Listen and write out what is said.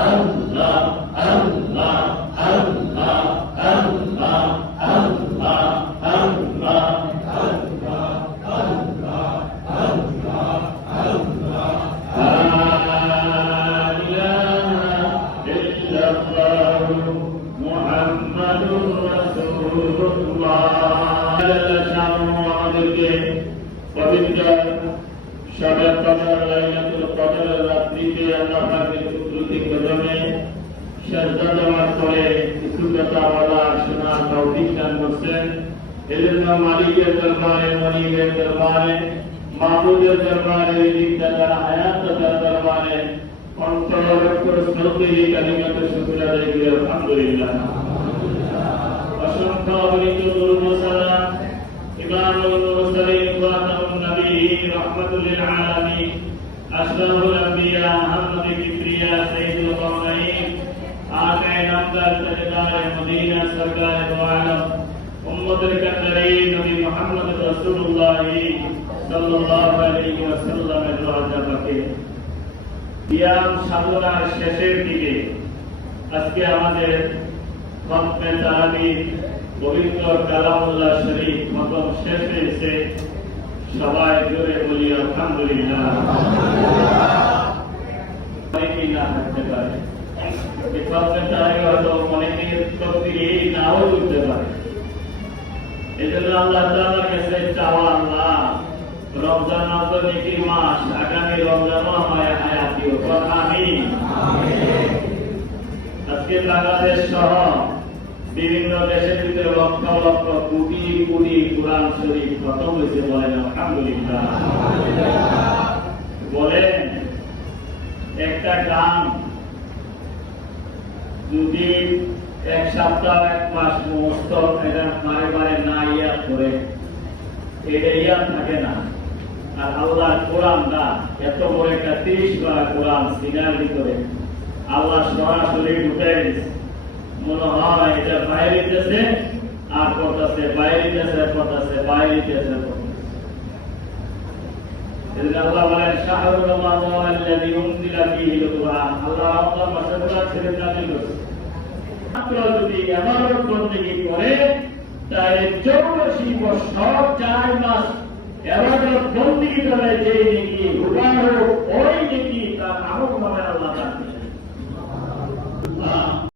আল্লাহ আল্লাহ আল্লাহ আল্লাহ আল্লাহ আল্লাহ পবিত্র শবে কদর লাইলাতুল কদরের রাত্রিতে আল্লাহ পাকের কুদরতি কদমে সিজদা দেওয়ার পরে কিছু কথা বলার শোনার তৌফিক দান করছেন। এজন্য মালিকের দরবারে, মনিবের দরবারে, মাবুদের দরবারে, রিজিকদাতার হায়াতদাতার দরবারে অন্তরক্ষর সরকারি কালিমাত শুকর আদায় করি আলহামদুলিল্লাহ। অসংখ্য অগণিত দরুদ ও সালাম ইমামুল মুরসালিন খাতামুন নবিয়্যিন রাহমাতুল লিল আলামিন আশরাফুল আম্বিয়া মুহাম্মদ কিবরিয়া সাইয়্যিদুল কওনাইন আকায়ে নামদার তাজদার মদিনা সরকার দো আলম উম্মতের কান্ডারি নবী মুহাম্মদ রাসূলুল্লাহ সাল্লাল্লাহু আলাইহি ওয়াসাল্লামের রওজা পাকে কিয়াম সাধনার শেষের দিকে আজকে আমাদের খতমে তারাবির পবিত্র কালামুল্লাহ শরীফ খতম শেষ হয়েছে। সবাই জোরে বলি আলহামদুলিল্লাহ। অনেকেই না থাকতে পারে, এই খতমে তারাবি হয়তো অনেকের শক্তি নাও করতে পারে। এই জন্য আল্লাহ তাআলার কাছে চাওয়া, আল্লাহ রমজান মাস নেকির মাস, আগামী রমজানও আমায় হায়াত দিও, আমিন। আজকে বাংলাদেশ সহ বিভিন্ন দেশের ভিতরে লক্ষ লক্ষ কোটি কোটি কোরআন শরীফ খতম হয়েছে, বলেন আলহামদুলিল্লাহ। বলেন একটা গান যদি এক সপ্তাহ এক মাস মুখস্থ মারে মারে না ইয়াদ করে, এটা ইয়াদ থাকে না। আর আল্লাহর কোরআনটা এত বড় একটা 30 পারা কোরআন সিনার ভিতরে আল্লাহ সরাসরি ঢুকাই দিয়েছে। মনে হয় এটা বাইরে দিতেছে আর পড়তেছে, বাইরে দিতেছে পড়তেছে, বাইরে দিতেছে পড়তেছে। আল্লাহ বলেন শাহরুর রমাদান আল্লাযী উনজিলা ফীহিল কুরআন, আল্লাহ রমজান মাসে কোরআন শরীফ নাযিল করেছে। মাত্র যদি ইবাদত বন্দেগী করে তাহলে 84 বছর 4 মাস ইবাদত বন্দেগী করে যে নেকি হুবহু ওই নেকি তার আমল নামে আল্লাহ দান করেন।